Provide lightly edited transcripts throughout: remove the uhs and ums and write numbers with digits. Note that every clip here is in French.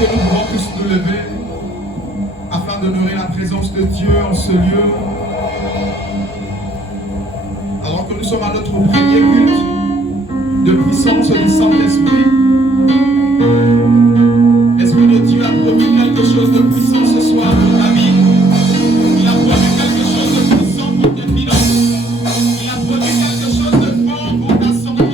Est-ce que nous pouvons tous nous lever afin d'honorer la présence de Dieu en ce lieu? Alors que nous sommes à notre premier culte de puissance du Saint-Esprit. L'Esprit de Dieu a promis quelque chose de puissant ce soir pour ta vie. Il a promis quelque chose de puissant pour tes finances. Il a promis quelque chose de fort pour ta santé.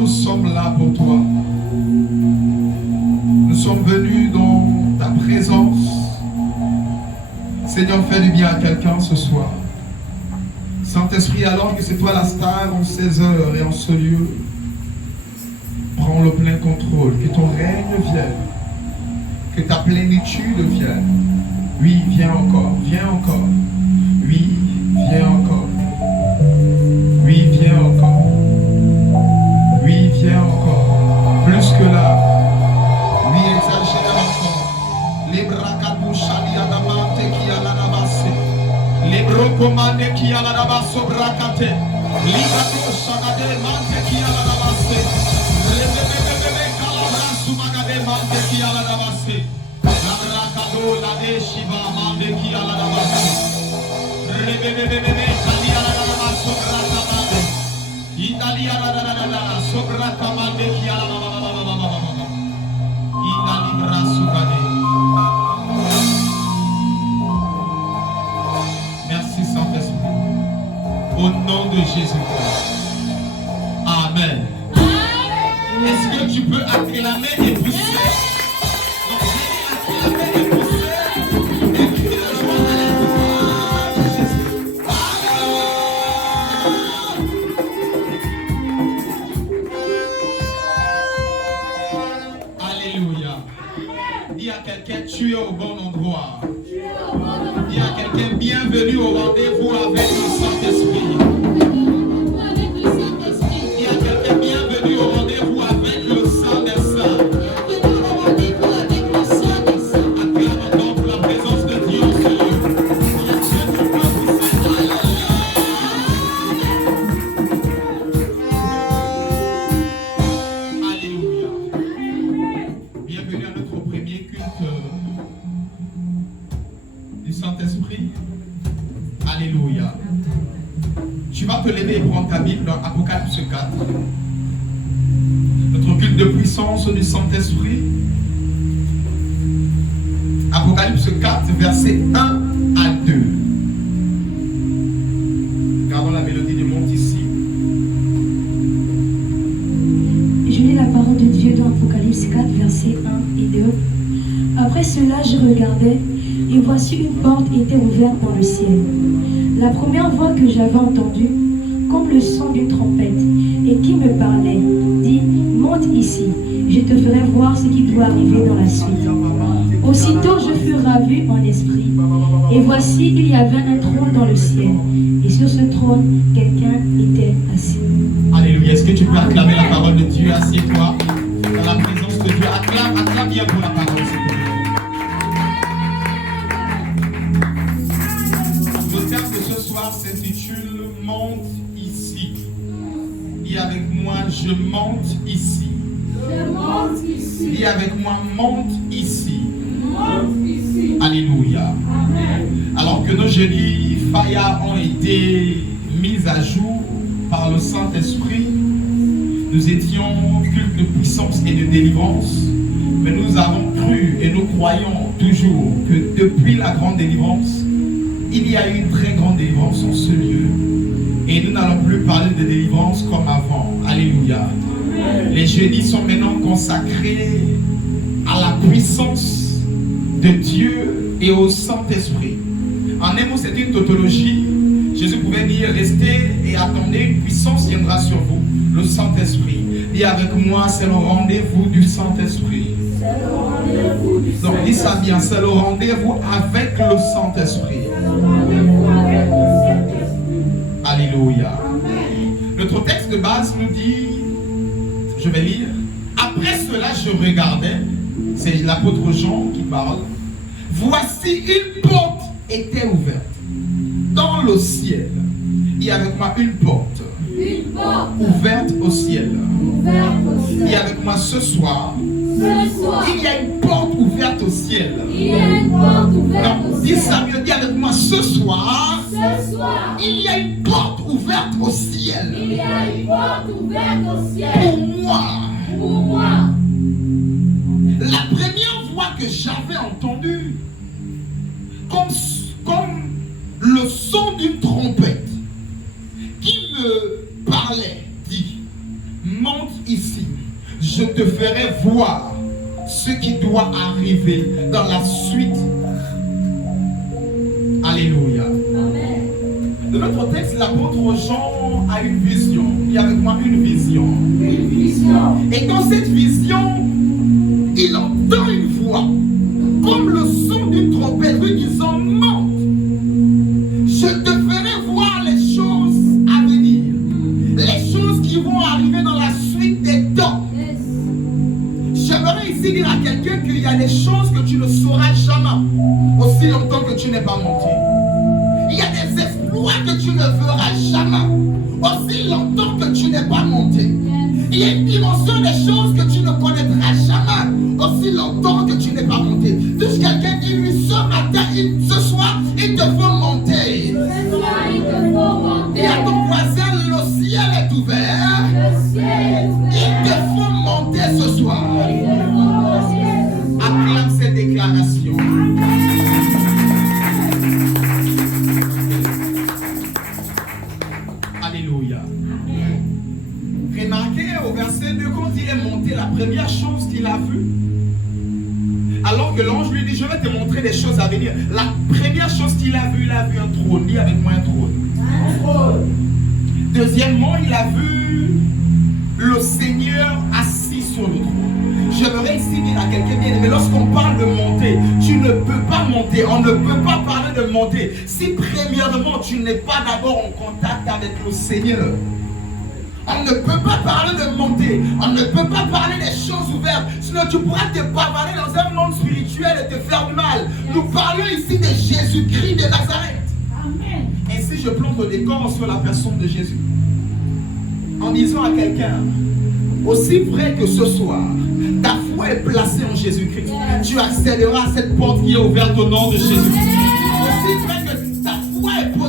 Nous sommes là pour toi. Nous sommes venus dans ta présence. Seigneur, fais du bien à quelqu'un ce soir. Saint-Esprit, alors que c'est toi la star en ces heures et en ce lieu, prends le plein contrôle. Que ton règne vienne. Que ta plénitude vienne. Oui, viens encore. Viens encore. Oui, viens encore. Oui, viens encore. Oui, viens encore. Plus que là. Oui, exagère encore. Les bracabouchali adamante qui a la namasse. Les brocomande qui a la namasse bracate. Ligato sagade mante qui a la namasse. Les bébé calabra sumagade mante qui a la namasse. La bracado la de shiva mande qui a la namasse. Les bébé cali a la namasse bracamande. Italia la sopra kamande ki ala Italia brasukade. Merci Saint-Esprit. Au nom de Jésus-Christ. Amen. Est-ce que tu peux acclamer et pousser? Donc, acclamer et pousser. Et puis le joie à la gloire de Jésus. Alléluia. Dis à quelqu'un, tu es au bon endroit. Dis à quelqu'un, bienvenue au rendez-vous avec le Saint-Esprit. Dis à quelqu'un, bienvenue au rendez-vous avec le Saint des Saints. Acclame encore pour la présence de Dieu en ce lieu. Alléluia. Bienvenue à notre premier culte Saint-Esprit. Alléluia. Tu vas te lever et prendre ta Bible dans Apocalypse 4. Notre culte de puissance du Saint-Esprit. Apocalypse 4, versets 1 à 2. Gardons la mélodie du monde ici. Je lis la parole de Dieu dans Apocalypse 4, versets 1 et 2. Après cela, je regardais, et voici une porte était ouverte dans le ciel. La première voix que j'avais entendue, comme le son d'une trompette, et qui me parlait, dit, monte ici, je te ferai voir ce qui doit arriver dans la suite. Aussitôt je fus ravi en esprit, et voici il y avait un trône dans le ciel, et sur ce trône, quelqu'un était assis. Alléluia. Est-ce que tu peux acclamer la parole de Dieu? Assieds-toi dans la présence de Dieu. Acclame bien pour la parole, s'il te plaît. Le terme de ce soir s'intitule Monte ici. Dis avec moi, je monte ici. Je monte ici. Dis avec moi, monte ici. Monte ici. Alléluia. Amen. Alors que nos jeudis Faya ont été mis à jour par le Saint-Esprit, nous étions culte de puissance et de délivrance, mais nous avons cru et nous croyons toujours que depuis la grande délivrance, il y a eu une très grande délivrance en ce lieu. Et nous n'allons plus parler de délivrance comme avant. Alléluia. Amen. Les jeudis sont maintenant consacrés à la puissance de Dieu et au Saint-Esprit. En un mot, c'est une tautologie. Jésus pouvait dire, restez et attendez, une puissance viendra sur vous, le Saint-Esprit. Et avec moi, c'est le rendez-vous du Saint-Esprit. C'est le rendez-vous du Donc dis ça Saint-Esprit. bien, c'est le rendez-vous avec le Saint-Esprit. C'est le rendez-vous avec le Saint-Esprit. Alléluia. Amen. Notre texte de base nous dit, je vais lire, après cela je regardais, c'est l'apôtre Jean qui parle, voici une porte était ouverte dans le ciel. Et avec moi une porte Une porte ouverte au ciel. ouverte au Et ciel. avec moi ce soir, Ce soir, il y a une porte ouverte au ciel. il y a une porte ouverte Non, au dis ciel. ça mieux, dis avec moi ce soir, Ce soir, il y a une porte ouverte au ciel. il y a une porte ouverte au ciel. Pour moi, Pour moi, la première voix que j'avais entendue, comme le son d'une trompette, qui me parlait, dit, monte ici, je te ferai voir ce qui doit arriver dans la suite. Alléluia. Amen. De notre texte, l'apôtre Jean a une vision. Et avec moi, une vision. Une vision. Et dans cette vision, il entend une voix, comme le son d'une trompette, lui disant, monte, je te ferai voir les choses à venir, les choses qui vont arriver dans la suite des temps. Yes. J'aimerais ici dire à quelqu'un qu'il y a des choses que tu ne sauras jamais, aussi longtemps que tu n'es pas monté. Il y a des exploits que tu ne feras jamais, aussi longtemps que tu n'es pas monté. Il y a une dimension des choses que tu ne connaîtras jamais, aussi longtemps que tu n'es pas monté. Touche quelqu'un, dis-lui, ce matin, ce soir, il te faut monter. Ce soir, il te faut monter. Et à ton voisin, le ciel est ouvert. Le ciel est ouvert. Il te faut monter ce soir. Il te faut monter. Acclame cette déclaration. Alléluia. Amen. Remarquez au verset 2, quand il est monté, la première chose qu'il a vue, alors que l'ange lui dit, je vais te montrer des choses à venir. La première chose qu'il a vue, il a vu un trône. Dis avec moi un trône. Un trône. Deuxièmement, il a vu le Seigneur assis sur le trône. J'aimerais ici dire à quelqu'un bien aimé, lorsqu'on parle de monter, tu ne peux pas monter. On ne peut pas parler de monter si premièrement tu n'es pas d'abord en contact avec le Seigneur. On ne peut pas parler de monter. On ne peut pas parler des choses ouvertes. Sinon tu pourras te bavarder dans un monde spirituel et te faire du mal. Nous parlons ici de Jésus-Christ de Nazareth. Amen. Et si je plante le décor sur la personne de Jésus, en disant à quelqu'un, aussi vrai que ce soir, ta foi est placée en Jésus-Christ, tu accéderas à cette porte qui est ouverte au nom de Jésus. Aussi vrai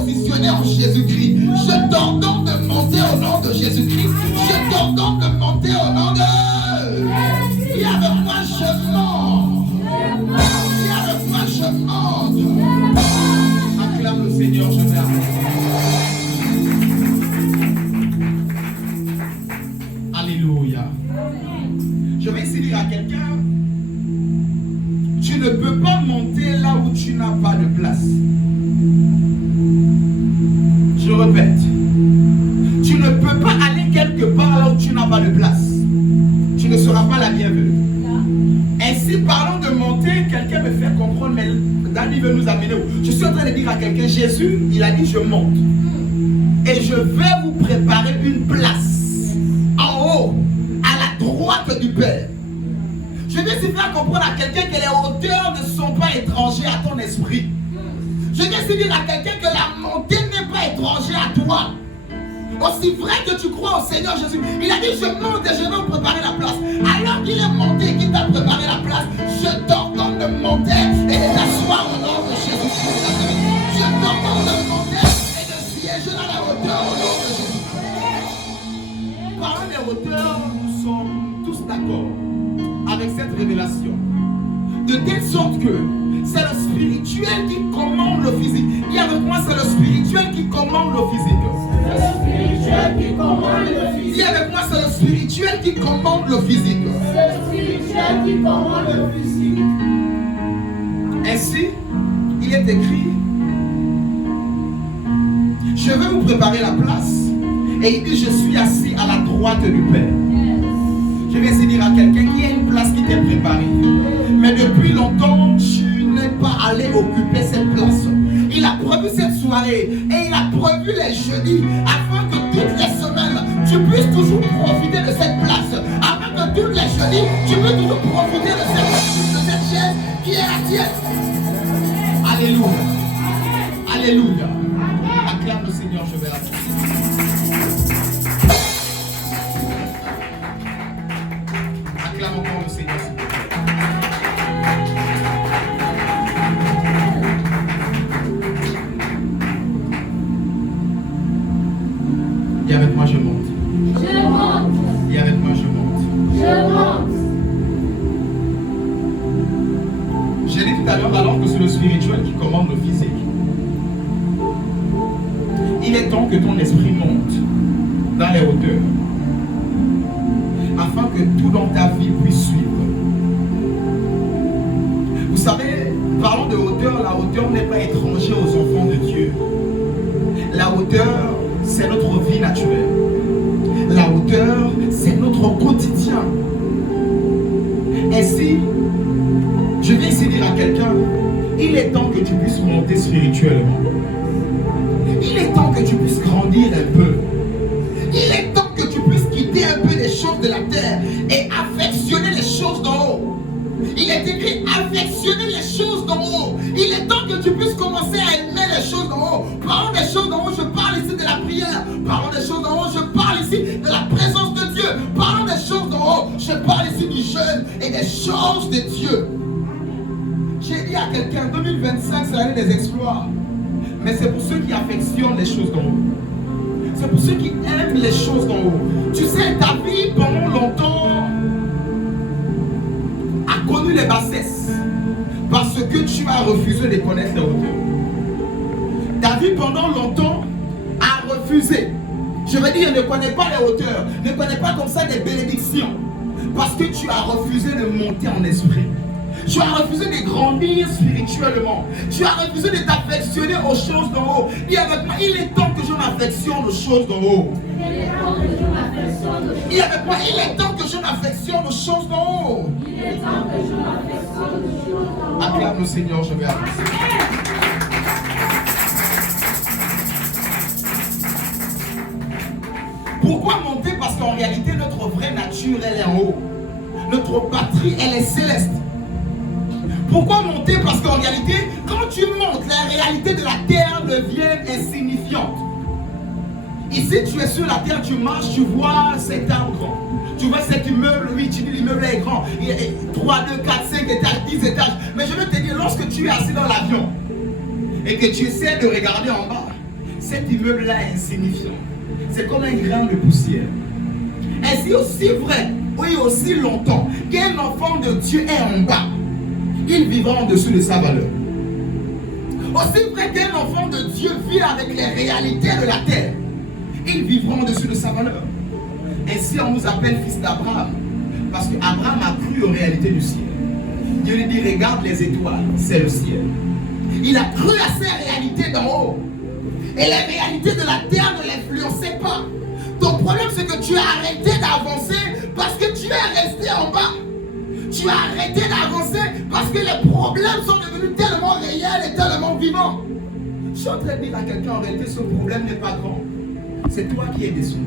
positionner en Jésus-Christ. Je t'ordonne de monter au nom de Jésus-Christ. Je t'ordonne de monter au nom de... Viens avec moi, je monte. Viens avec moi, je monte. Acclame le Seigneur, je vais arrêter. Alléluia. Je vais essayer de dire à quelqu'un, tu ne peux pas monter là où tu n'as pas de place. Je répète, tu ne peux pas aller quelque part là où tu n'as pas de place. Tu ne seras pas la bienvenue. Ainsi, parlons de monter, quelqu'un me fait comprendre, mais Dani veut nous amener où? Je suis en train de dire à quelqu'un, Jésus, il a dit je monte. Et je vais vous préparer une place en haut, à la droite du Père. Je vais essayer de faire comprendre à quelqu'un que les hauteurs ne sont pas étrangers à ton esprit. Je vais essayer de dire à quelqu'un que la montée n'est pas étrangère à toi. Aussi vrai que tu crois au Seigneur Jésus, il a dit je monte et je vais vous préparer la place. Alors qu'il est monté et qu'il t'a préparé la place, je t'ordonne de monter et de t'asseoir au nom de Jésus-Christ. Je t'ordonne de monter et de siéger dans la hauteur au nom de Jésus. Parlant des hauteurs, nous sommes tous d'accord avec cette révélation. De telle sorte que c'est le spirituel qui commande le physique. Et avec moi, c'est le spirituel qui commande le physique. C'est le spirituel qui commande le physique. Et avec moi, c'est le spirituel qui commande le physique. C'est le spirituel qui commande le physique. Ainsi, il est écrit, je vais vous préparer la place. Et il dit, je suis assis à la droite du Père. Je vais essayer de dire à quelqu'un qu'il y a une place qui t'est préparée. Mais depuis longtemps, tu n'es pas allé occuper cette place. Il a prévu cette soirée et il a prévu les jeudis afin que toutes les semaines, tu puisses toujours profiter de cette place. Afin que toutes les jeudis, tu puisses toujours profiter de cette chaise qui est la tienne. Alléluia. Alléluia. Acclame le Seigneur, je vais la Acclame encore le Seigneur, s'il te plaît. Et avec moi, je monte. Je monte. Et avec moi, je monte. Je monte. J'ai dit tout à l'heure, alors que c'est le spirituel qui commande le physique. Il est temps que ton esprit monte dans les hauteurs, afin que tout dans ta vie puisse suivre. Vous savez, parlons de hauteur, la hauteur n'est pas étrangère aux enfants de Dieu. La hauteur, c'est notre vie naturelle. La hauteur, c'est notre quotidien. Ainsi, je vais essayer de dire à quelqu'un, il est temps que tu puisses monter spirituellement. Il est temps que tu puisses grandir un peu. Il est temps que tu puisses quitter un peu les choses de la terre et affectionner les choses d'en haut. Il est écrit affectionner les choses d'en haut. Il est temps que tu puisses commencer à aimer les choses d'en haut. Parlons des choses d'en haut, je parle ici de la prière. Parlons des choses d'en haut, je parle ici de la présence de Dieu. Parlons des choses d'en haut, je parle ici du jeûne et des choses de Dieu. J'ai dit à quelqu'un, 2025 c'est l'année des exploits. Mais c'est pour ceux qui affectionnent les choses d'en haut. C'est pour ceux qui aiment les choses d'en haut. Tu sais, ta vie pendant longtemps a connu les bassesses parce que tu as refusé de connaître les hauteurs. Ta vie pendant longtemps a refusé. Je veux dire, ne connais pas les hauteurs. Ne connais pas comme ça des bénédictions. Parce que tu as refusé de monter en esprit. Tu as refusé de grandir spirituellement. Tu as refusé de t'affectionner aux choses d'en haut. Dis avec moi, il est temps que je m'affectionne aux choses d'en haut. Dis avec moi, il est temps que je m'affectionne aux choses d'en haut. Il est temps que je m'affectionne aux choses d'en haut. Acclame le Seigneur, je vais avancer. Pourquoi monter? Parce qu'en réalité, notre vraie nature, elle est en haut. Notre patrie, elle est céleste. Pourquoi monter? Parce qu'en réalité, quand tu montes, la réalité de la terre devient insignifiante. Ici, tu es sur la terre, tu marches, tu vois cet arbre grand. Tu vois cet immeuble, oui, tu dis l'immeuble est grand. Il y a 3, 2, 4, 5 étages, 10 étages. Mais je veux te dire, lorsque tu es assis dans l'avion et que tu essaies de regarder en bas, cet immeuble-là est insignifiant. C'est comme un grain de poussière. Ainsi aussi vrai, oui aussi longtemps, qu'un enfant de Dieu est en bas, il vivra en dessous de sa valeur. Aussi vrai qu'un enfant de Dieu vit avec les réalités de la terre, il vivra en dessous de sa valeur. Ainsi on nous appelle fils d'Abraham, parce qu'Abraham a cru aux réalités du ciel. Dieu lui dit, regarde les étoiles, c'est le ciel. Il a cru à ces réalités d'en haut. Et les réalités de la terre ne l'influençaient pas. Ton problème, c'est que tu as arrêté d'avancer parce que tu es resté en bas. Tu as arrêté d'avancer parce que les problèmes sont devenus tellement réels et tellement vivants. Je suis en train de dire à quelqu'un, en réalité, ce problème n'est pas grand. C'est toi qui es descendu.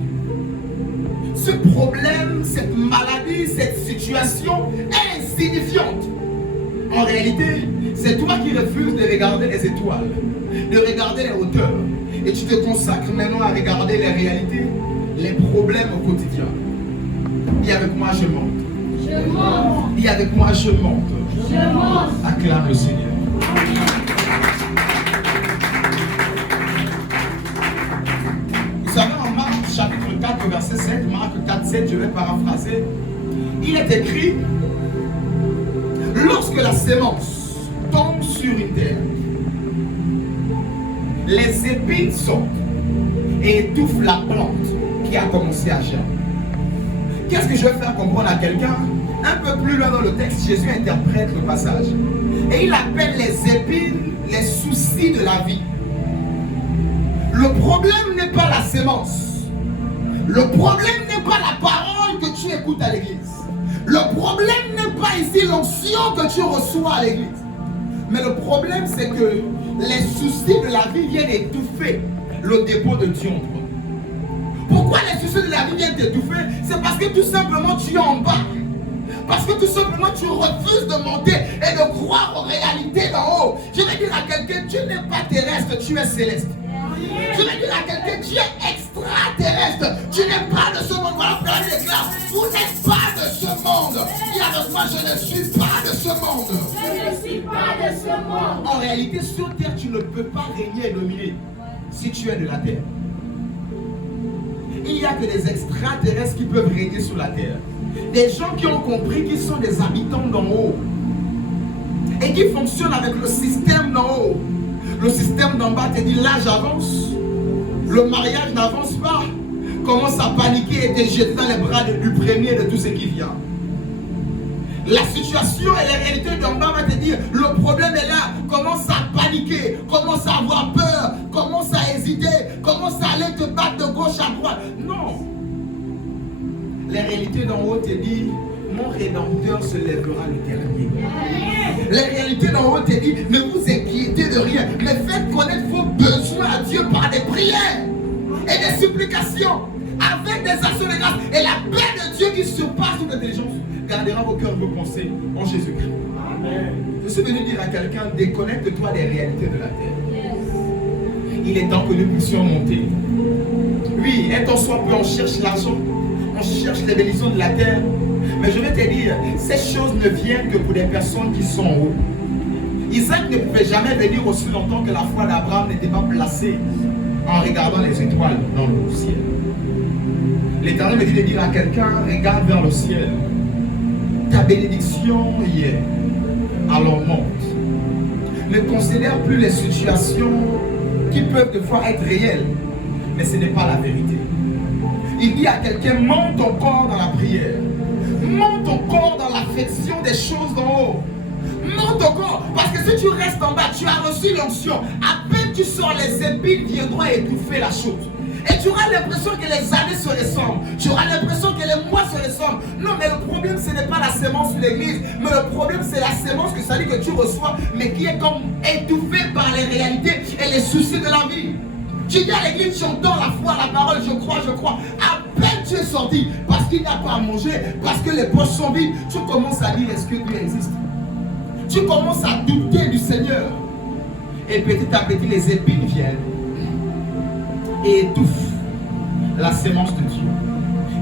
Ce problème, cette maladie, cette situation est insignifiante. En réalité, c'est toi qui refuses de regarder les étoiles, de regarder les hauteurs. Et tu te consacres maintenant à regarder les réalités, les problèmes au quotidien. Dis avec moi, je monte. Je monte. Dis avec moi, je monte. Je monte. Acclame le Seigneur. Vous savez, en Marc chapitre 4, verset 7, Marc 4, 7, je vais paraphraser. Il est écrit, lorsque la sémence tombe sur une terre, les épines sortent et étouffent la plante qui a commencé à germer. Qu'est-ce que je vais faire comprendre à quelqu'un? Un peu plus loin dans le texte, Jésus interprète le passage. Et il appelle les épines les soucis de la vie. Le problème n'est pas la sémence. Le problème n'est pas la parole que tu écoutes à l'église. Le problème n'est pas ici l'onction que tu reçois à l'église. Mais le problème, c'est que les soucis de la vie viennent étouffer le dépôt de Dieu en toi. Pourquoi les soucis de la vie viennent t'étouffer? C'est parce que tout simplement tu es en bas. Parce que tout simplement tu refuses de monter et de croire aux réalités d'en haut. Je vais dire à quelqu'un, tu n'es pas terrestre, tu es céleste. Je vais dire à quelqu'un, tu es extraterrestre. Tu n'es pas de ce monde. Voilà pourquoi je déclare, vous n'êtes pas de ce monde. Dis avec moi, je ne suis pas de ce monde. Je ne suis pas de ce monde. En réalité, sur terre, tu ne peux pas régner et dominer si tu es de la terre. Il n'y a que des extraterrestres qui peuvent régner sur la terre. Des gens qui ont compris qu'ils sont des habitants d'en haut et qui fonctionnent avec le système d'en haut. Le système d'en bas te dit l'âge avance, le mariage n'avance pas, commence à paniquer et te jeter dans les bras du premier de tout ce qui vient. La situation et la réalité d'en bas va te dire le problème est là, commence à paniquer, commence à avoir peur, commence à hésiter, commence à aller te battre de gauche à droite. Non. La réalité d'en haut te dit mon rédempteur se lèvera le dernier. La réalité d'en haut te dit ne vous inquiétez de rien, mais faites connaître vos besoins à Dieu par des prières et des supplications avec des actions de grâce, et la paix de Dieu qui surpasse toute intelligence gardera vos cœurs, vos pensées en Jésus-Christ. Je suis venu dire à quelqu'un, déconnecte-toi des réalités de la terre. Il est temps que nous puissions monter. Oui, étant soit peu, on cherche l'argent, on cherche les bénédictions de la terre. Mais je vais te dire, ces choses ne viennent que pour des personnes qui sont en haut. Isaac ne pouvait jamais venir aussi longtemps que la foi d'Abraham n'était pas placée en regardant les étoiles dans le ciel. L'Éternel me dit de dire à quelqu'un, regarde vers le ciel. Ta bénédiction y est. Alors monte. Ne considère plus les situations qui peuvent des fois être réelles, mais ce n'est pas la vérité. Il dit à quelqu'un, monte encore dans la prière. Monte encore dans l'affection des choses d'en haut. Monte encore, parce que si tu restes en bas, tu as reçu l'onction. À peine tu sors, les épines viendront étouffer la chose. Et tu auras l'impression que les années se ressemblent. Tu auras l'impression que les mois se ressemblent. Non, mais le problème, ce n'est pas la sémence de l'église. Mais le problème, c'est la sémence que ça dit que tu reçois, mais qui est comme étouffée par les réalités et les soucis de la vie. Tu dis à l'église, j'entends la foi, la parole, je crois, je crois. À peine tu es sorti, parce qu'il n'y a pas à manger, parce que les poches sont vides, tu commences à dire, est-ce que Dieu existe? Tu commences à douter du Seigneur. Et petit à petit, les épines viennent et étouffent la sémence de Dieu.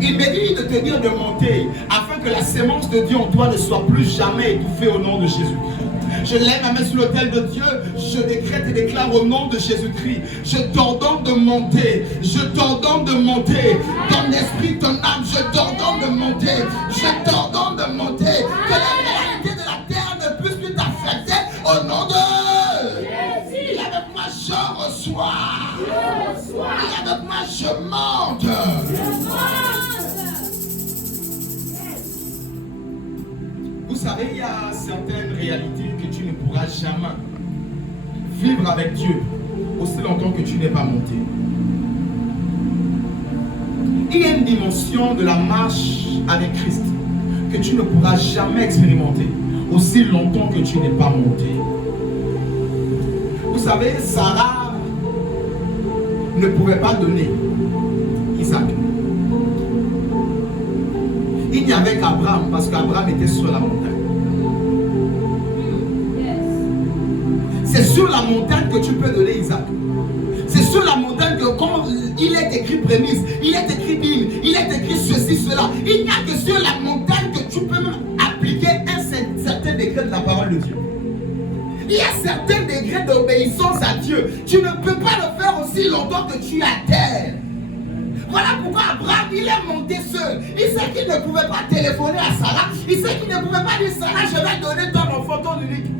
Il me dit de te dire de monter, afin que la sémence de Dieu en toi ne soit plus jamais étouffée au nom de Jésus. Je lève ma main sur l'autel de Dieu. Je décrète et déclare au nom de Jésus-Christ. Je t'ordonne de monter. Je t'ordonne de monter. Ton esprit, ton âme, je t'ordonne de monter. Je t'ordonne de monter. Que la réalité de la terre ne puisse plus t'affecter au nom de Jésus. Et avec moi, je reçois. Et avec moi, je monte. Vous savez, il y a certaines réalités que tu ne pourras jamais vivre avec Dieu aussi longtemps que tu n'es pas monté. Il y a une dimension de la marche avec Christ que tu ne pourras jamais expérimenter aussi longtemps que tu n'es pas monté. Vous savez, Sarah ne pouvait pas donner Isaac. Il n'y avait qu'Abraham parce qu'Abraham était sur la montagne. C'est sur la montagne que tu peux donner Isaac. C'est sur la montagne que quand il est écrit prémisse, il est écrit dîme, il est écrit ceci, cela. Il n'y a que sur la montagne que tu peux appliquer un certain degré de la parole de Dieu. Il y a certains degrés d'obéissance à Dieu. Tu ne peux pas le faire aussi longtemps que tu es à terre. Voilà pourquoi Abraham, il est monté seul. Il sait qu'il ne pouvait pas téléphoner à Sarah. Il sait qu'il ne pouvait pas dire, Sarah, je vais donner ton enfant, ton unique.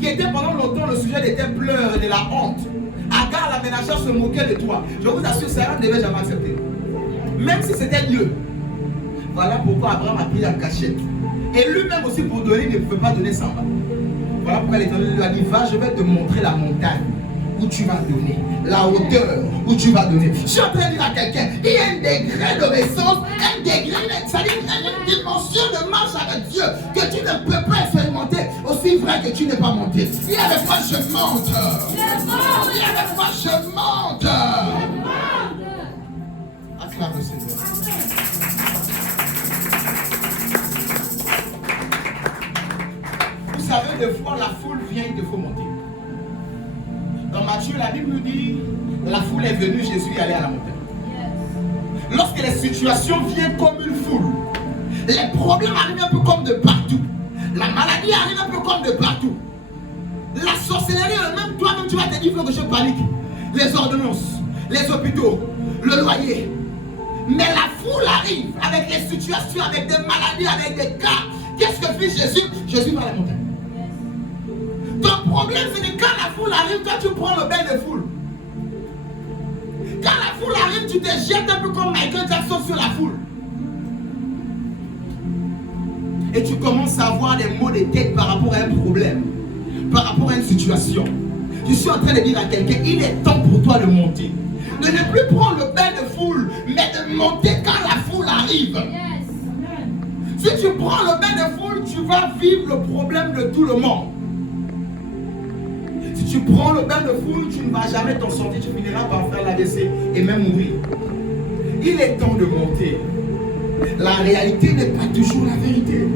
Qui était pendant longtemps le sujet des pleurs et de la honte. Agar, la ménagère, se moquait de toi. Je vous assure, Sarah ne devait jamais accepter. Même si c'était Dieu. Voilà pourquoi Abraham a pris la cachette. Et lui-même aussi, pour donner, il ne pouvait pas donner 100 balles. Voilà pourquoi l'Éternel lui a dit, va, je vais te montrer la montagne où tu vas donner, la hauteur où tu vas donner. Je suis en train de dire à quelqu'un, il y a un degré d'obéissance, un degré, c'est-à-dire une dimension de marche avec Dieu que tu ne peux pas expérimenter aussi vrai que tu n'es pas monté. Et avec moi je monte. Et avec moi je monte. Acclame le Seigneur. Vous savez, des fois la foule vient, il te faut monter. Dans Matthieu, la Bible nous dit, la foule est venue, Jésus est allé à la montagne. Lorsque les situations viennent comme une foule, les problèmes arrivent un peu comme de partout. La maladie arrive un peu comme de partout. La sorcellerie, même toi-même, tu vas te dire que je panique. Les ordonnances, les hôpitaux, le loyer. Mais la foule arrive avec des situations, avec des maladies, avec des cas. Qu'est-ce que fait Jésus? Jésus va à la montagne. Ton problème, c'est que quand la foule arrive, toi tu prends le bain de foule. Quand la foule arrive, tu te jettes un peu comme Michael Jackson sur la foule. Et tu commences à avoir des maux de tête par rapport à un problème, par rapport à une situation. Je suis en train de dire à quelqu'un, il est temps pour toi de monter. De ne plus prendre le bain de foule, mais de monter quand la foule arrive. Si tu prends le bain de foule, tu vas vivre le problème de tout le monde. Si tu prends le bain de foule, tu ne vas jamais t'en sortir, tu finiras par faire l'AVC et même mourir. Il est temps de monter. La réalité n'est pas toujours la vérité.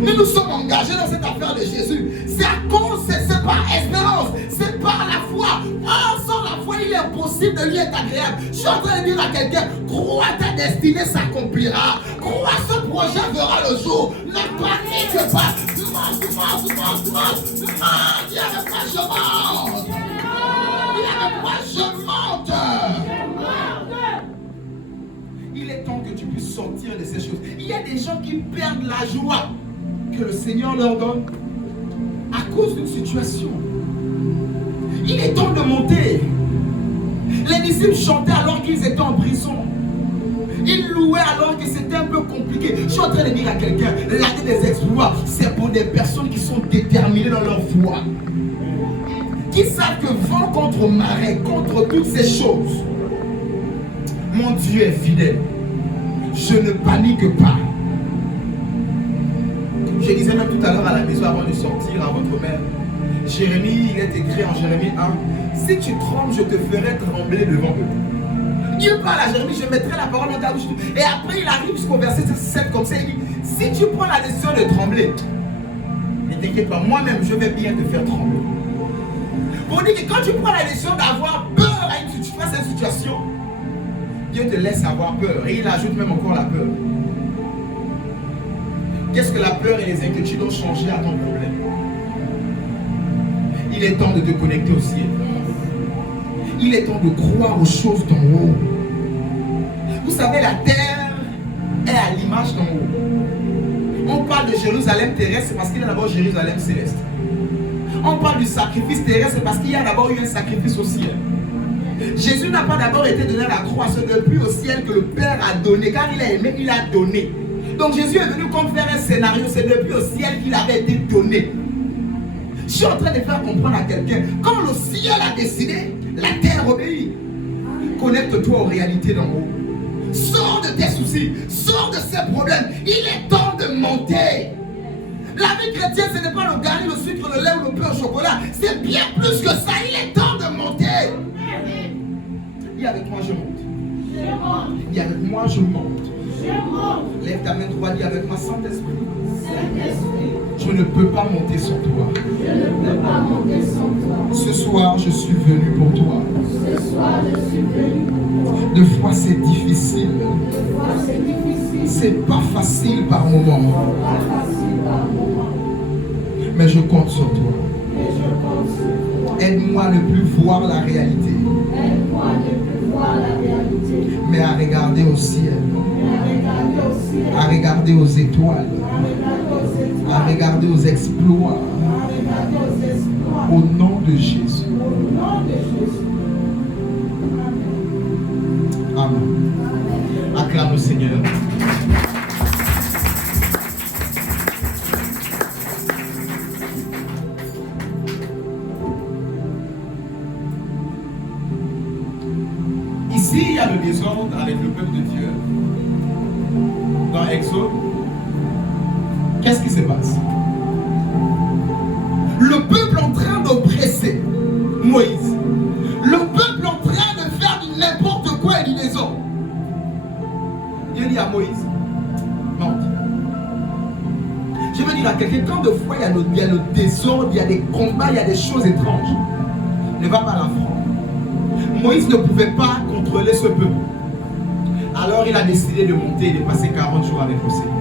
Mais nous sommes engagés dans cette affaire de Jésus. C'est à cause, c'est par espérance, c'est par la foi. Or, sans la foi, il est impossible de lui être agréable. Je suis en train de dire à quelqu'un, crois ta destinée s'accomplira. Crois ce projet verra le jour. Ne panique pas. Dis avec moi, je monte. Dis avec moi, je monte. Il est temps que tu puisses sortir de ces choses. Il y a des gens qui perdent la joie que le Seigneur leur donne à cause d'une situation. Il est temps de monter. Les disciples chantaient alors qu'ils étaient en prison. Ils louaient alors que c'était un peu compliqué. Je suis en train de dire à quelqu'un, l'année des exploits, c'est pour des personnes qui sont déterminées dans leur foi. Qui savent que vent contre marée, contre toutes ces choses, mon Dieu est fidèle. Je ne panique pas. Je disais même tout à l'heure à la maison avant de sortir à votre mère. Jérémie, il est écrit en Jérémie 1. Si tu trembles, je te ferai trembler devant eux. Dieu parle à Jérémie, je mettrai la parole dans ta bouche. Et après, il arrive jusqu'au verset 7 comme ça. Il dit, si tu prends la décision de trembler, ne t'inquiète pas, moi-même, je vais bien te faire trembler. Pour dire que quand tu prends la décision d'avoir peur face à une situation, Dieu te laisse avoir peur. Et il ajoute même encore la peur. Qu'est-ce que la peur et les inquiétudes ont changé à ton problème? Il est temps de te connecter au ciel. Il est temps de croire aux choses d'en haut. Vous savez, la terre est à l'image d'en haut. On parle de Jérusalem terrestre, c'est parce qu'il y a d'abord Jérusalem céleste. On parle du sacrifice terrestre, c'est parce qu'il y a d'abord eu un sacrifice au ciel. Jésus n'a pas d'abord été donné à la croix, c'est depuis au ciel que le Père a donné, car il a aimé, il a donné. Donc Jésus est venu comme faire un scénario, c'est depuis au ciel qu'il avait été donné. Je suis en train de faire comprendre à quelqu'un, quand le ciel a décidé, la terre obéit. Connecte-toi aux réalités d'en haut. Sors de tes soucis, sors de ces problèmes. Il est temps de monter. La vie chrétienne, ce n'est pas le gari, le sucre, le lait ou le pain au chocolat. C'est bien plus que ça. Il est temps de monter. Dis avec moi, je monte. Dis avec moi, je monte. Lève ta main droite, dis avec moi, Saint-Esprit. Je ne peux pas monter sans toi. Ce soir, je suis venu pour toi. Deux fois, c'est difficile. C'est pas facile par moment. Mais je compte sur toi. Aide-moi à ne plus voir la réalité. Mais à regarder au ciel. À regarder aux étoiles. À regarder aux exploits. Au nom de Jésus. Amen. Acclame le Seigneur. Ici, il y a le désordre avec le peuple de Dieu. Dans Exode, qu'est-ce qui se passe? Le peuple en train d'oppresser Moïse. Le peuple en train de faire du n'importe quoi et du désordre. Dieu dit à Moïse, monte. Je veux dire à quelqu'un, quand de fois il y a le désordre, il y a des combats, il y a des choses étranges, ne va pas la France. Moïse ne pouvait pas contrôler ce peuple. Alors il a décidé de monter et de passer 40 jours avec le Seigneur.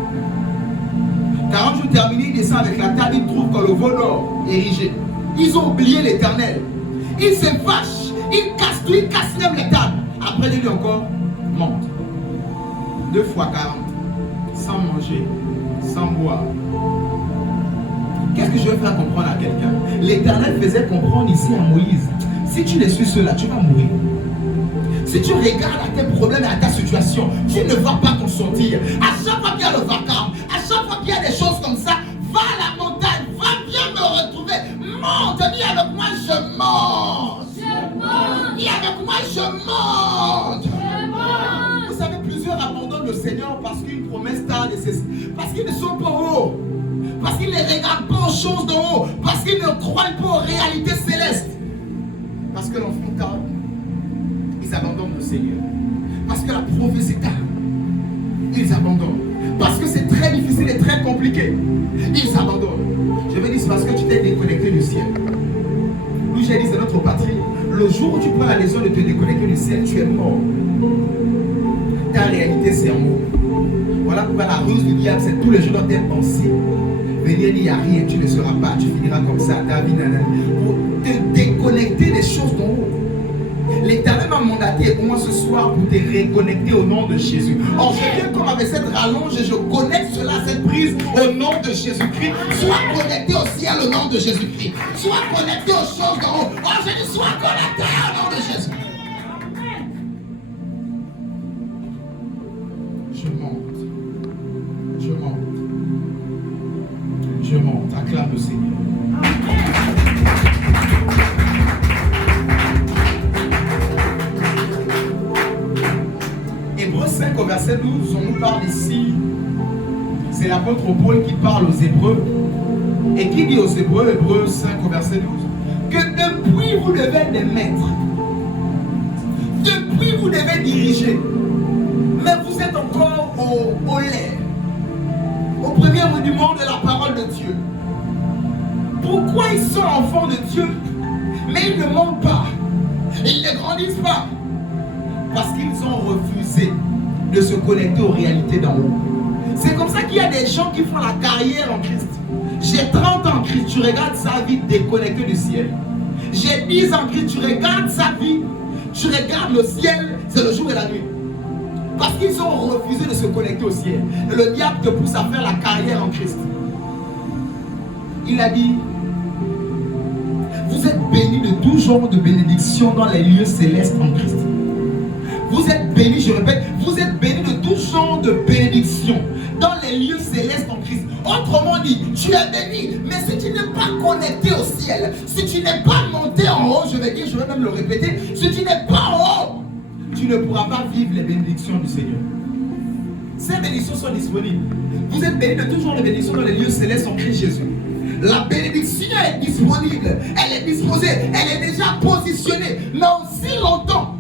40 jours terminés, il descend avec la table, il trouve que le veau d'or érigé. Ils ont oublié l'Éternel. Ils se fâchent, ils cassent tout, ils cassent même les tables. Après, il dit encore, monte. 2 fois 40, sans manger, sans boire. Qu'est-ce que je vais faire comprendre à quelqu'un? L'Éternel faisait comprendre ici à Moïse, si tu ne suis cela, tu vas mourir. Si tu regardes à tes problèmes et à ta situation, tu ne vas pas t'en sortir. À chaque fois qu'il y a le vacarme, à chaque fois qu'il y a des choses comme ça, va à la montagne, va bien me retrouver. Monte, dis avec moi, je monte. Dis avec moi, je monte. Vous savez, plusieurs abandonnent le Seigneur parce qu'une promesse tarde, parce qu'ils ne sont pas hauts, parce qu'ils ne regardent pas aux choses d'en haut, parce qu'ils ne croient pas aux réalités célestes. Parce que l'enfant tarde, ils abandonnent le Seigneur. Parce que la prophétie tarde, ils abandonnent. Parce que c'est très difficile et très compliqué, ils abandonnent. Je vais dire, c'est parce que tu t'es déconnecté du ciel. Nous, j'ai dit, c'est notre patrie. Le jour où tu prends la décision de te déconnecter du ciel, tu es mort. Ta réalité, c'est en haut. Voilà pourquoi la ruse du diable, c'est tous les jours dans tes pensées. Venir, il n'y a rien, tu ne seras pas, tu finiras comme ça, ta vie, nanana. Pour te déconnecter des choses d'en haut. L'Éternel m'a mandaté pour moi ce soir pour te reconnecter au nom de Jésus. Or, je viens comme avec cette rallonge et je connecte cela, cette prise au nom de Jésus-Christ. Sois connecté au ciel au nom de Jésus-Christ. Sois connecté aux choses d'en haut. Or, je dis, sois connecté au nom de Jésus. Je monte. Je monte. Je monte. Acclame le Seigneur. Hébreux 5 au verset 12, on nous parle ici, c'est l'apôtre Paul qui parle aux Hébreux et qui dit aux Hébreux, Hébreux 5 au verset 12, que depuis vous devez des maîtres, depuis vous devez diriger, mais vous êtes encore au lait, au premier rudiment de la parole de Dieu. Pourquoi ils sont enfants de Dieu, mais ils ne montent pas, ils ne grandissent pas? Parce qu'ils ont refusé de se connecter aux réalités d'en haut. C'est comme ça qu'il y a des gens qui font la carrière en Christ. J'ai 30 ans en Christ, tu regardes sa vie déconnectée du ciel. J'ai 10 ans en Christ, tu regardes sa vie, tu regardes le ciel, c'est le jour et la nuit. Parce qu'ils ont refusé de se connecter au ciel. Et le diable te pousse à faire la carrière en Christ. Il a dit, vous êtes bénis de tout genre de bénédictions dans les lieux célestes en Christ. Vous êtes bénis, je répète, vous êtes bénis de tout genre de bénédictions dans les lieux célestes en Christ. Autrement dit, tu es béni, mais si tu n'es pas connecté au ciel, si tu n'es pas monté en haut, je vais même le répéter, si tu n'es pas en haut, tu ne pourras pas vivre les bénédictions du Seigneur. Ces bénédictions sont disponibles. Vous êtes bénis de tout genre de bénédictions dans les lieux célestes en Christ Jésus. La bénédiction est disponible, elle est disposée, elle est déjà positionnée, mais aussi longtemps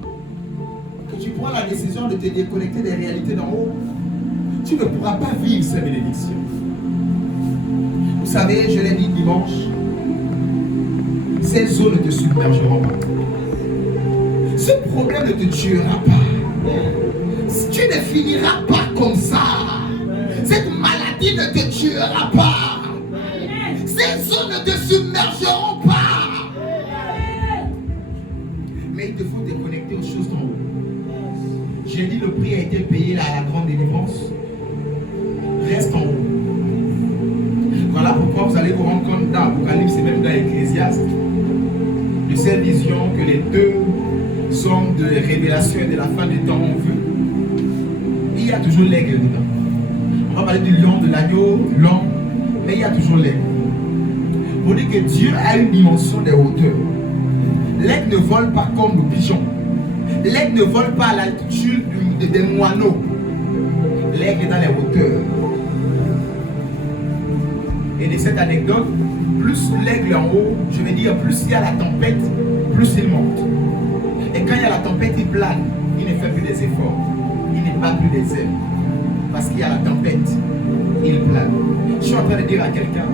que tu prends la décision de te déconnecter des réalités d'en haut, tu ne pourras pas vivre ces bénédictions. Vous savez, je l'ai dit dimanche, ces eaux ne te submergeront pas. Ce problème ne te tuera pas. Tu ne finiras pas comme ça. Cette maladie ne te tuera pas. Ces eaux ne te submergeront pas. Mais il te faut te connecter aux choses d'en haut. J'ai dit le prix a été payé à la grande délivrance. Reste en haut. Voilà pourquoi vous allez vous rendre compte dans l'Apocalypse et même dans l'Ecclésiaste de cette vision que les deux hommes de révélation et de la fin des temps ont vu. Il y a toujours l'aigle dedans. On va parler du lion, de l'agneau, l'homme, mais il y a toujours l'aigle. Pour dire que Dieu a une dimension des hauteurs. L'aigle ne vole pas comme le pigeon. L'aigle ne vole pas à l'altitude des moineaux. L'aigle est dans les hauteurs. Et de cette anecdote, plus l'aigle est en haut, je vais dire, plus il y a la tempête, plus il monte. Et quand il y a la tempête, il plane. Il ne fait plus des efforts. Il ne bat plus des ailes. Parce qu'il y a la tempête, il plane. Je suis en train de dire à quelqu'un,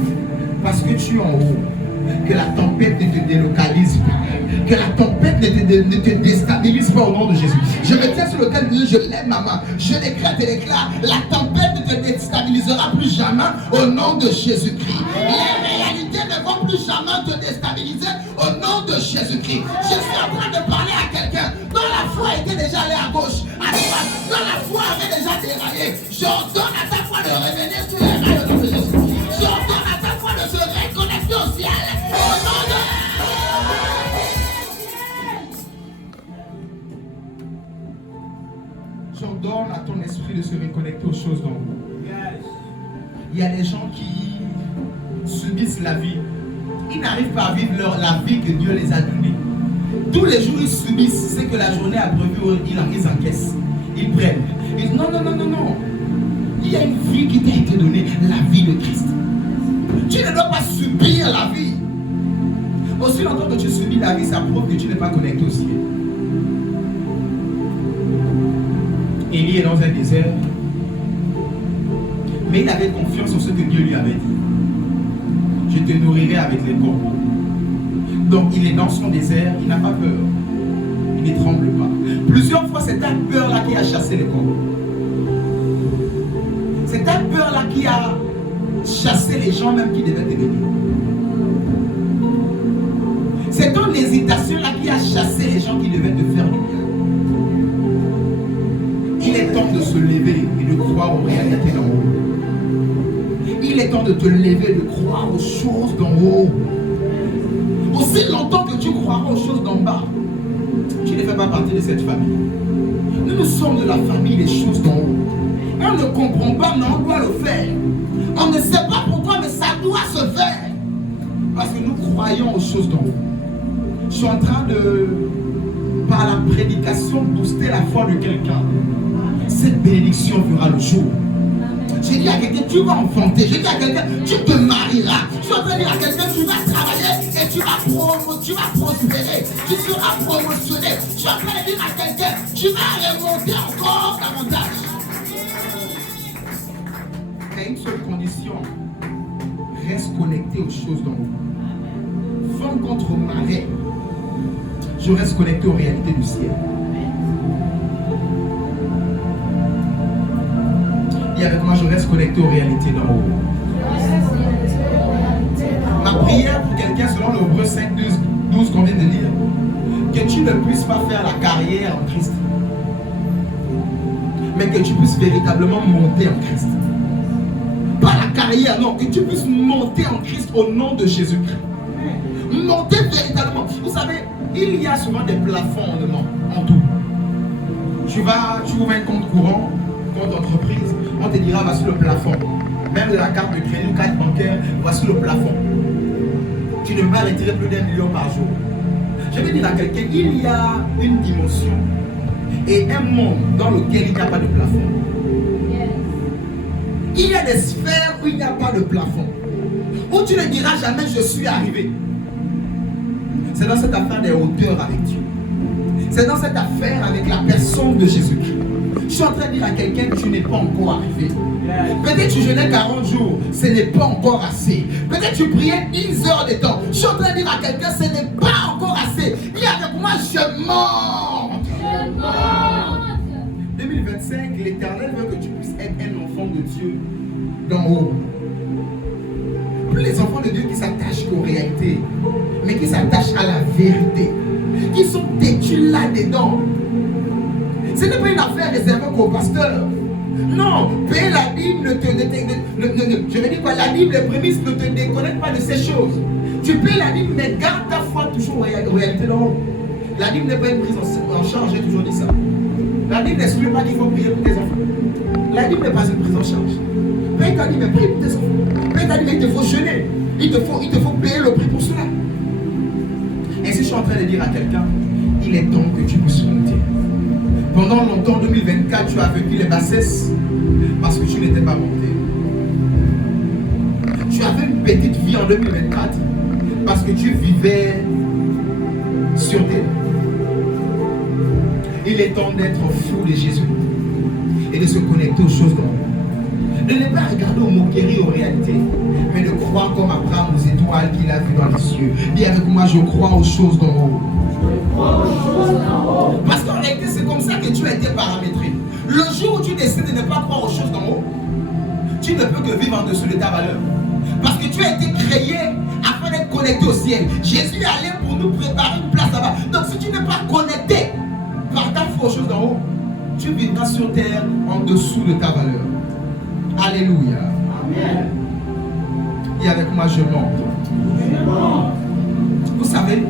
parce que tu es en haut, que la tempête ne te délocalise pas, que la tempête ne te déstabilise pas au nom de Jésus. Je me tiens sur le tel je lève ma main, je décrète et déclare, la tempête ne te déstabilisera plus jamais au nom de Jésus-Christ. Les réalités ne vont plus jamais te déstabiliser au nom de Jésus-Christ. Je suis en train de parler à quelqu'un dont la foi était déjà allée à gauche, à droite, dont la foi avait déjà déraillé. J'ordonne à ta foi de revenir sur les rails au nom de Jésus. J'ordonne à ta foi de se reconnecter au ciel au nom de J'ordonne à ton esprit de se reconnecter aux choses d'en haut. Il y a des gens qui subissent la vie. Ils n'arrivent pas à vivre la vie que Dieu les a donnée. Tous les jours, ils subissent ce que la journée a prévu, ils encaissent. Ils prennent. Ils disent non. Il y a une vie qui t'a été donnée, la vie de Christ. Tu ne dois pas subir la vie. Aussi longtemps que tu subis la vie, ça prouve que tu n'es pas connecté au ciel. Élie est dans un désert, mais il avait confiance en ce que Dieu lui avait dit. Je te nourrirai avec les corbeaux. Donc il est dans son désert, il n'a pas peur. Il ne tremble pas. Plusieurs fois, c'est ta peur-là qui a chassé les corbeaux. C'est ta peur-là qui a chassé les gens même qui devaient te bénir. C'est ton hésitation-là qui a chassé les gens qui devaient te faire du bien. Il est temps de se lever et de croire aux réalités d'en haut. Il est temps de te lever et de croire aux choses d'en haut. Aussi longtemps que tu croiras aux choses d'en bas, tu ne fais pas partie de cette famille. Nous sommes de la famille des choses d'en haut. On ne comprend pas, mais on doit le faire. On ne sait pas pourquoi, mais ça doit se faire. Parce que nous croyons aux choses d'en haut. Je suis en train de, par la prédication, booster la foi de quelqu'un. Cette bénédiction verra le jour. J'ai dit à quelqu'un, tu vas enfanter. J'ai dit à quelqu'un, tu te marieras. Je suis en train de dire à quelqu'un, tu vas travailler et tu vas prospérer. Tu seras promotionné. Je suis en train de dire à quelqu'un, tu vas remonter encore davantage. Mais une seule condition, reste connecté aux choses d'en haut. Vent contre marée, je reste connecté aux réalités du ciel. Et avec moi, je reste connecté aux réalités d'en haut. Ma Ma prière pour quelqu'un, selon l'Hébreux 5, 12 qu'on vient de lire, que tu ne puisses pas faire la carrière en Christ, mais que tu puisses véritablement monter en Christ. Pas la carrière, non, que tu puisses monter en Christ au nom de Jésus-Christ. Monter véritablement. Vous savez, il y a souvent des plafonds en tout. Tu ouvres un compte courant, compte entreprise, on te dira voici le plafond. Même de la carte de crédit ou carte bancaire, voici le plafond. Tu ne peux pas retirer plus d'1 million par jour. Je vais dire à quelqu'un, il y a une dimension et un monde dans lequel il n'y a pas de plafond. Il y a des sphères où il n'y a pas de plafond. Où tu ne diras jamais je suis arrivé. C'est dans cette affaire des hauteurs avec Dieu. C'est dans cette affaire avec la personne de Jésus-Christ. Je suis en train de dire à quelqu'un que tu n'es pas encore arrivé. Peut-être tu jeûnais 40 jours, ce n'est pas encore assez. Peut-être tu priais 10 heures de temps. Je suis en train de dire à quelqu'un, ce n'est pas encore assez. Dis avec moi, je monte. 2025, l'Éternel veut que tu puisses être un enfant de Dieu d'en haut. Plus les enfants de Dieu qui s'attachent aux réalités, mais qui s'attachent à la vérité, qui sont têtus là-dedans. Ce n'est pas une affaire réservée qu'au pasteur. Non, payer la Bible je veux dire quoi, la Bible, les prémices ne te déconnectent pas de ces choses. Tu payes la Bible, mais garde ta foi toujours aux réalités d'en haut. La Bible n'est pas une prise en charge, j'ai toujours dit ça. La Bible n'exclut pas qu'il faut prier pour tes enfants. La Bible n'est pas une prise en charge. Paye ta Bible, mais prie pour tes enfants. Paye ta Bible, mais il te faut jeûner. Il te faut payer le prix pour cela. Et si je suis en train de dire à quelqu'un, il est temps que tu puisses monter. Pendant longtemps, 2024, tu as vécu les bassesses parce que tu n'étais pas monté. Tu avais une petite vie en 2024 parce que tu vivais sur terre. Il est temps d'être fou de Jésus et de se connecter aux choses d'en haut. De ne pas regarder aux moqueries, aux réalités, mais de croire comme Abraham aux étoiles qu'il a vues dans les cieux. Dis avec moi, je crois aux choses d'en haut. Parce qu'en réalité, c'est comme ça que tu as été paramétré. Le jour où tu décides de ne pas croire aux choses d'en haut, tu ne peux que vivre en dessous de ta valeur. Parce que tu as été créé afin d'être connecté au ciel. Jésus est allé pour nous préparer une place là-bas. Donc si tu n'es pas connecté par ta foi aux choses d'en haut, tu vivras sur terre en dessous de ta valeur. Alléluia. Amen. Et avec moi, je monte. Vous savez,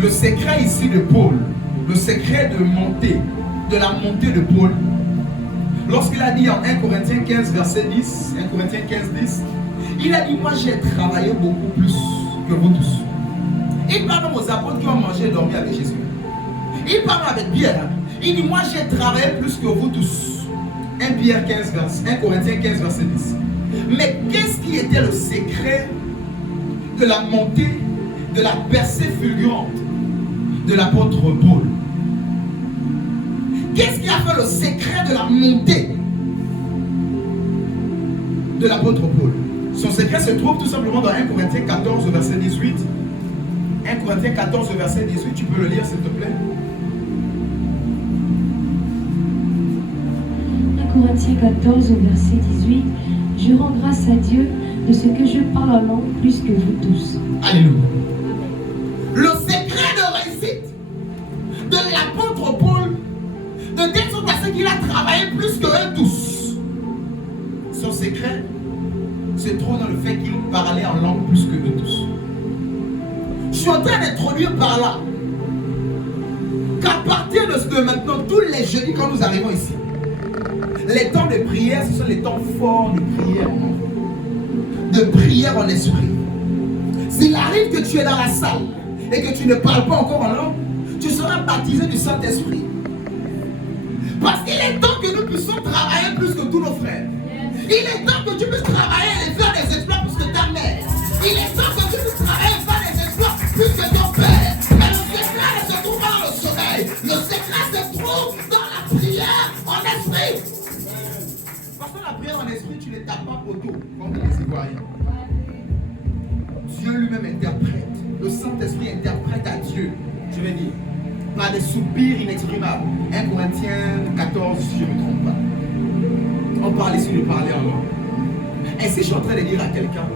le secret ici de Paul, le secret de la montée de Paul, lorsqu'il a dit en 1 Corinthiens 15, verset 10, 1 Corinthiens 15, 10, il a dit, moi j'ai travaillé beaucoup plus que vous tous. Il parle aux apôtres qui ont mangé et dormi avec Jésus. Il parle avec Pierre. Il dit, moi j'ai travaillé plus que vous tous. 1 Corinthiens 15, verset 10. Mais qu'est-ce qui était le secret de la montée, de la percée fulgurante de l'apôtre Paul? Qu'est-ce qui a fait le secret de la montée de l'apôtre Paul? Son secret se trouve tout simplement dans 1 Corinthiens 14, verset 18. 1 Corinthiens 14, verset 18, tu peux le lire s'il te plaît. 1 Corinthiens 14, verset 18. Je rends grâce à Dieu de ce que je parle en langue plus que vous tous. Alléluia. Le secret de réussite de l'apôtre Paul, de telle sorte à ce qu'il a travaillé plus que eux tous. Son secret se trouve dans le fait qu'il parlait en langue plus que eux tous. Je suis en train d'introduire par là qu'à partir de maintenant, tous les jeudis quand nous arrivons ici, les temps de prière, ce sont les temps forts de prière, de prière en esprit. S'il arrive que tu es dans la salle et que tu ne parles pas encore en langue, tu seras baptisé du Saint-Esprit. Parce qu'il est temps que nous puissions travailler plus que tous nos frères. Il est temps que tu puisses travailler et faire des exploits plus que ta mère. Il est temps que tu puisses travailler et faire des exploits plus que ton père. Mais le secret ne se trouve pas dans le sommeil. Le secret se trouve dans la prière en esprit. Parce que la prière en esprit, tu ne tapes pas poteau comme les Ivoiriens. Dieu lui-même interprète. Le Saint-Esprit interprète à Dieu. Je vais dire, par des soupirs inexprimables. 1 Corinthiens 14, si je ne me trompe pas. On parle ici de parler en langue. Et si je suis en train de dire à quelqu'un,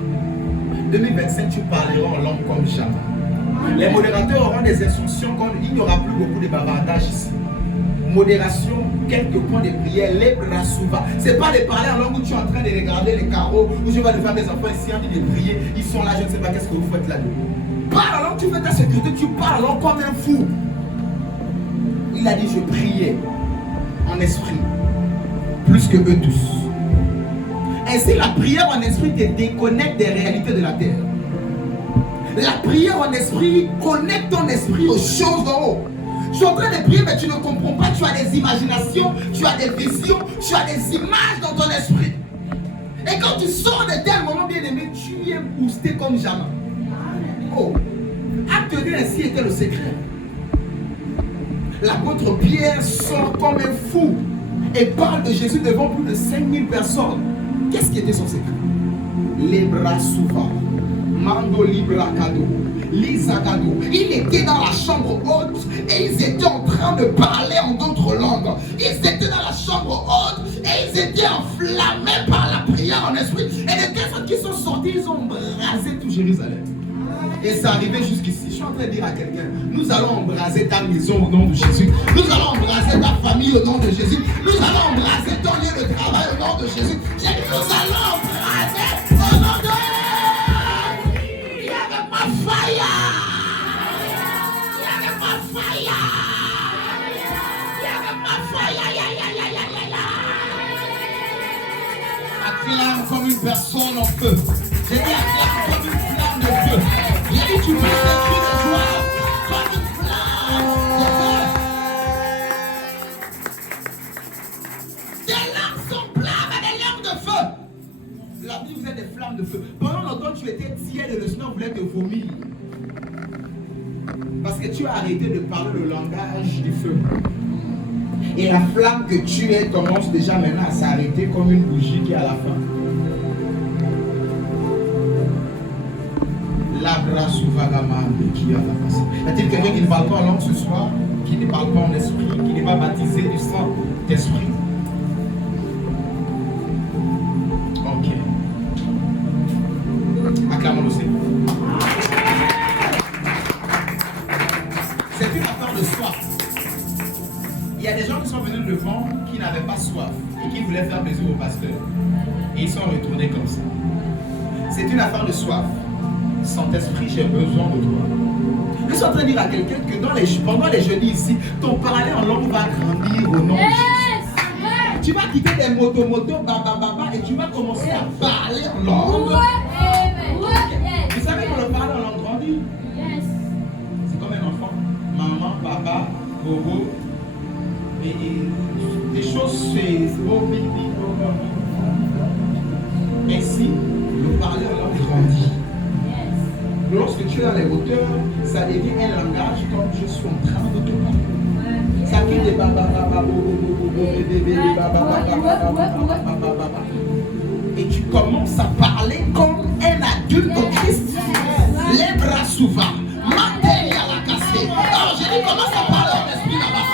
2025, tu parleras en langue comme jamais. Les modérateurs auront des instructions comme il n'y aura plus beaucoup de bavardage ici. Modération, quelques points de prière, les bras souvent. C'est pas de parler en langue où tu es en train de regarder les carreaux, où je vais devoir mes enfants ici en train de prier. Ils sont là, je ne sais pas qu'est-ce que vous faites là. Parle en langue, tu fais ta sécurité, tu parles en langue comme un fou. Il a dit, je priais en esprit, plus que eux tous. Ainsi, la prière en esprit te déconnecte des réalités de la terre. La prière en esprit connecte ton esprit aux choses d'en haut. Je suis en train de prier, mais tu ne comprends pas. Tu as des imaginations, tu as des visions, tu as des images dans ton esprit. Et quand tu sors de tel moment, bien aimé, tu es boosté comme jamais. Oh, acte 2, ainsi était le secret. L'apôtre Pierre sort comme un fou et parle de Jésus devant plus de 5000 personnes. Qu'est-ce qui était son secret? Les bras souvent. Mando libra cadeau. L'Isagado. Il était dans la chambre haute et ils étaient en train de parler en d'autres langues. Ils étaient dans la chambre haute et ils étaient enflammés par la prière en esprit. Et les personnes qui sont sorties, ils ont embrasé tout Jérusalem. Et c'est arrivé jusqu'ici. Je suis en train de dire à quelqu'un, nous allons embraser ta maison au nom de Jésus. Nous allons embraser ta famille au nom de Jésus. Nous allons embraser ton lieu de travail au nom de Jésus. J'ai dit, nous allons embraser au nom de Jésus. Fire! Acclame comme une personne en feu. J'ai dit acclame comme une flamme de feu. J'ai dit tu peux faire cri de joie comme une flamme de feu. Des lampes sont flammes et des lampes de feu. La Bible vous êtes des flammes de feu. Pendant longtemps tu étais tiède et le Seigneur voulait te vomir. Parce que tu as arrêté de parler le langage du feu. Et la flamme que tu es commence déjà maintenant à s'arrêter comme une bougie qui est à la fin. Labra souvagaman qui a la face. Y a-t-il quelqu'un qui ne parle pas en langue ce soir? Qui ne parle pas en esprit? Qui n'est pas baptisé du sang d'esprit? Ok. Acclamons le Seigneur. C'est une affaire de soif. Il y a des gens qui sont venus devant qui n'avaient pas soif et qui voulaient faire plaisir au pasteur. Et ils sont retournés comme ça. C'est une affaire de soif. Saint-Esprit, j'ai besoin de toi. Je suis en train de dire à quelqu'un que pendant les jeudis ici, ton parler en langue va grandir au nom de Jésus. Tu vas quitter des motos, et tu vas commencer à parler en langue. Vous savez quand le parler en langue grandit? C'est comme un enfant. Maman, papa, bobo, et des choses c'est ainsi, le parler en langue grandit. Lorsque tu es dans les hauteurs, ça devient un langage comme je suis en train de te parler. Ça fait des et tu commences à parler comme un adulte au Christ. Les bras souvent. Matéria la cassée. Alors j'ai dit commence à parler en esprit là-bas.